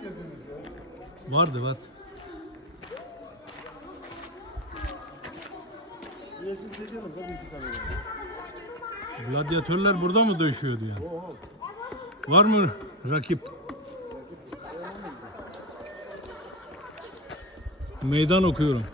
geldiğinizde? Vardı. Resim çekelim tabii iki tane. Gladyatörler burada mı dövüşüyordu yani? Oo. Var mı rakip? Meydan okuyorum.